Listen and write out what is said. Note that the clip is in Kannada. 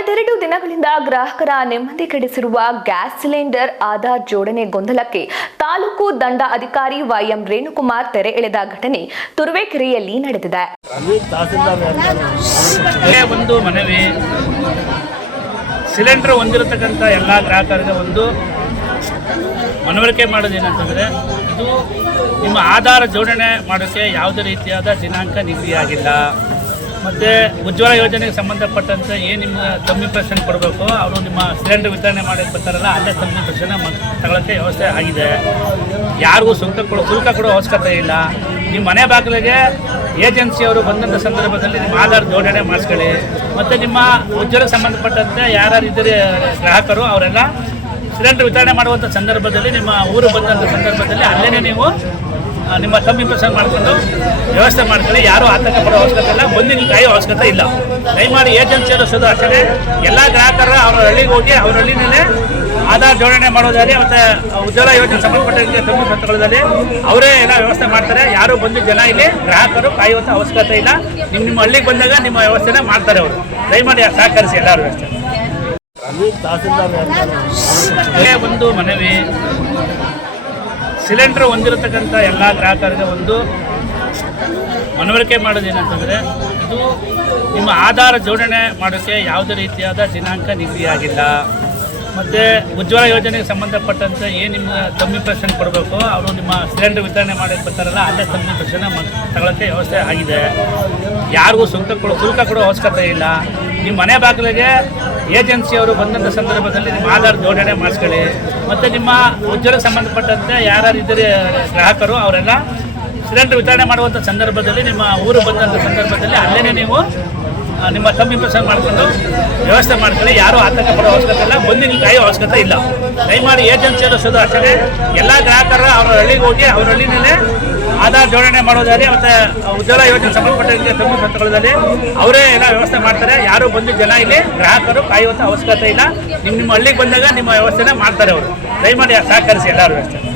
ಕಳೆದೆರಡು ದಿನಗಳಿಂದ ಗ್ರಾಹಕರ ನೆಮ್ಮದಿ ಕೆಡಿಸಿರುವ ಗ್ಯಾಸ್ ಸಿಲಿಂಡರ್ ಆಧಾರ್ ಜೋಡಣೆ ಗೊಂದಲಕ್ಕೆ ತಾಲೂಕು ದಂಡ ಅಧಿಕಾರಿ ವೈಎಂ ರೇಣುಕುಮಾರ್ ತೆರೆ ಎಳೆದ ಘಟನೆ ತುರುವೇಕೆರೆಯಲ್ಲಿ ನಡೆದಿದೆ. ಒಂದು ಸಿಲಿಂಡರ್ ಹೊಂದಿರತಕ್ಕಂಥ ಎಲ್ಲ ಗ್ರಾಹಕರಿಗೆ ಒಂದು ಮನವರಿಕೆ ಮಾಡೋದೇನಂತಂದರೆ ಇದು ನಿಮ್ಮ ಆಧಾರ ಜೋಡಣೆ ಮಾಡೋಕ್ಕೆ ಯಾವುದೇ ರೀತಿಯಾದ ದಿನಾಂಕ ನಿಗದಿಯಾಗಿಲ್ಲ. ಮತ್ತು ಉಜ್ವಲ ಯೋಜನೆಗೆ ಸಂಬಂಧಪಟ್ಟಂತೆ ಏನು ನಿಮ್ಮ ಕಮ್ಮಿ ಪರ್ಸೆಂಟ್ ಕೊಡಬೇಕು? ಅವರು ನಿಮ್ಮ ಸಿಲಿಂಡರ್ ವಿತರಣೆ ಮಾಡೋಕ್ಕೆ ಬರ್ತಾರಲ್ಲ ಅಲ್ಲೇ ಕಮ್ಮಿ ಪರ್ಸೆಂಟ್ ತಗೊಳಕ್ಕೆ ವ್ಯವಸ್ಥೆ ಆಗಿದೆ. ಯಾರಿಗೂ ಸುಂಕ ಕೊಡೋ ಶುಲ್ಕ ಕೊಡೋ ಅವಶ್ಯಕತೆ ಇಲ್ಲ. ನಿಮ್ಮ ಮನೆ ಬಾಗಿಲಿಗೆ ಏಜೆನ್ಸಿಯವರು ಬಂದಂಥ ಸಂದರ್ಭದಲ್ಲಿ ನಿಮ್ಮ ಆಧಾರ್ ಜೋಡಣೆ ಮಾಡಿಸ್ಕೊಳ್ಳಿ. ಮತ್ತು ನಿಮ್ಮ ಉಜ್ವಲಕ್ಕೆ ಸಂಬಂಧಪಟ್ಟಂತೆ ಯಾರ್ಯಾರು ಇದ್ದರೆ, ಗ್ರಾಹಕರು, ಅವರೆಲ್ಲ ಸಿಲಿಂಡರ್ ವಿತರಣೆ ಮಾಡುವಂಥ ಸಂದರ್ಭದಲ್ಲಿ ನಿಮ್ಮ ಊರು ಬಂದಂಥ ಸಂದರ್ಭದಲ್ಲಿ ಅಲ್ಲೇ ನೀವು ನಿಮ್ಮ ಕಮ್ಮಿ ಪ್ರಸಾರ ಮಾಡಿಕೊಂಡು ವ್ಯವಸ್ಥೆ ಮಾಡ್ಕೊಳ್ಳಿ. ಯಾರೂ ಆತಂಕ ಪಡೋ ಅವಶ್ಯಕತೆ ಇಲ್ಲ. ಬಂದು ನಿಮ್ಗೆ ಕಾಯೋ ಅವಶ್ಯಕತೆ ಇಲ್ಲ. ದಯಮಾಡಿ ಏಜೆನ್ಸಿಯವರು ಸುದ ಅಷ್ಟೇ ಎಲ್ಲ ಗ್ರಾಹಕರ ಅವರ ಹಳ್ಳಿಗೆ ಹೋಗಿ ಅವ್ರ ಹಳ್ಳಿನಲ್ಲೇ ಆಧಾರ್ ಜೋಡಣೆ ಮಾಡೋದಾಗಲಿ ಮತ್ತು ಉಜ್ವಲ ಯೋಜನೆ ಸಂಬಂಧಪಟ್ಟಂತೆ ಕಮ್ಮಿ ಪತ್ರಗಳಲ್ಲಿ ಅವರೇ ಎಲ್ಲ ವ್ಯವಸ್ಥೆ ಮಾಡ್ತಾರೆ. ಯಾರು ಬಂದು ಜನ ಇಲ್ಲಿ ಗ್ರಾಹಕರು ಕಾಯುವಂಥ ಅವಶ್ಯಕತೆ ಇಲ್ಲ. ನಿಮ್ಮ ನಿಮ್ಮ ಹಳ್ಳಿಗೆ ಬಂದಾಗ ನಿಮ್ಮ ವ್ಯವಸ್ಥೆನ ಮಾಡ್ತಾರೆ ಅವರು. ದಯಮಾಡಿ ಸಹಕರಿಸಿ ಎಲ್ಲರೂ ವ್ಯವಸ್ಥೆ ಒಂದು ಮನವಿ. ಸಿಲಿಂಡರ್ ಹೊಂದಿರತಕ್ಕಂಥ ಎಲ್ಲ ಗ್ರಾಹಕರಿಗೆ ಒಂದು ಮನವರಿಕೆ ಮಾಡೋದೇನಂತಂದರೆ ಇದು ನಿಮ್ಮ ಆಧಾರ ಜೋಡಣೆ ಮಾಡೋಕ್ಕೆ ಯಾವುದೇ ರೀತಿಯಾದ ದಿನಾಂಕ ನಿಗದಿಯಾಗಿಲ್ಲ ಮತ್ತು ಉಜ್ವಲ ಯೋಜನೆಗೆ ಸಂಬಂಧಪಟ್ಟಂತೆ ಏನು ನಿಮ್ಮ ಪ್ರಶ್ನೆ ಕೊಡಬೇಕು, ಅವರು ನಿಮ್ಮ ಸಿಲಿಂಡರ್ ವಿತರಣೆ ಮಾಡೋಕ್ಕೆ ಬರ್ತಾರಲ್ಲ, ಅಲ್ಲೇ ಪ್ರಶ್ನೆ ತಗೊಳ್ಳೋಕ್ಕೆ ವ್ಯವಸ್ಥೆ ಆಗಿದೆ. ಯಾರಿಗೂ ಸುಂಕ ಕೊಡೋ, ಶುಲ್ಕ ಕೊಡೋ ಅವಶ್ಯಕತೆ ಇಲ್ಲ. ನಿಮ್ಮ ಮನೆ ಬಾಗಿಲಿಗೆ ಏಜೆನ್ಸಿಯವರು ಬಂದಂಥ ಸಂದರ್ಭದಲ್ಲಿ ನಿಮ್ಮ ಆಧಾರ್ ಜೋಡಣೆ ಮಾಡಿಸ್ಕೊಳ್ಳಿ. ಮತ್ತು ನಿಮ್ಮ ಉದ್ಯೋಗಕ್ಕೆ ಸಂಬಂಧಪಟ್ಟಂತೆ ಯಾರ್ಯಾರು ಇದ್ದರೆ ಗ್ರಾಹಕರು, ಅವರೆಲ್ಲ ಸಿಲಿಂಡರ್ ವಿತರಣೆ ಮಾಡುವಂಥ ಸಂದರ್ಭದಲ್ಲಿ ನಿಮ್ಮ ಊರು ಬಂದಂಥ ಸಂದರ್ಭದಲ್ಲಿ ಅಲ್ಲೇ ನೀವು ನಿಮ್ಮ ತಮ್ಮ ಇಂಪ್ರೆಷನ್ ಮಾಡಿಕೊಂಡು ವ್ಯವಸ್ಥೆ ಮಾಡ್ಕೊಳ್ಳಿ. ಯಾರೂ ಆತಂಕ ಪಡೋ ಅವಶ್ಯಕತೆ ಇಲ್ಲ. ಬಂದು ನಿಮ್ಗೆ ಕಾಯೋ ಅವಶ್ಯಕತೆ ಇಲ್ಲ. ದಯಮಾಡಿ ಏಜೆನ್ಸಿಯವರು ಅಷ್ಟೇ. ಎಲ್ಲ ಗ್ರಾಹಕರ ಅವರ ಹಳ್ಳಿಗೆ ಹೋಗಿ ಅವ್ರ ಹಳ್ಳಿನಲ್ಲೇ ಆಧಾರ್ ಜೋಡಣೆ ಮಾಡೋದಾಗಲಿ ಮತ್ತು ಉಜ್ವಲ ಯೋಜನೆ ಸಂಬಂಧಪಟ್ಟಂತೆ ತಮ್ಮ ಪತ್ರಗಳಲ್ಲಿ ಅವರೇ ಎಲ್ಲ ವ್ಯವಸ್ಥೆ ಮಾಡ್ತಾರೆ. ಯಾರು ಬಂದು ಜನ ಇಲ್ಲಿ, ಗ್ರಾಹಕರು ಕಾಯುವಂಥ ಅವಶ್ಯಕತೆ ಇಲ್ಲ. ನಿಮ್ಮ ನಿಮ್ಮ ಹಳ್ಳಿಗೆ ಬಂದಾಗ ನಿಮ್ಮ ವ್ಯವಸ್ಥೆನ ಮಾಡ್ತಾರೆ ಅವರು. ದಯಮಾಡಿ ಸಹಕರಿಸಿ ಎಲ್ಲರೂ ವ್ಯವಸ್ಥೆ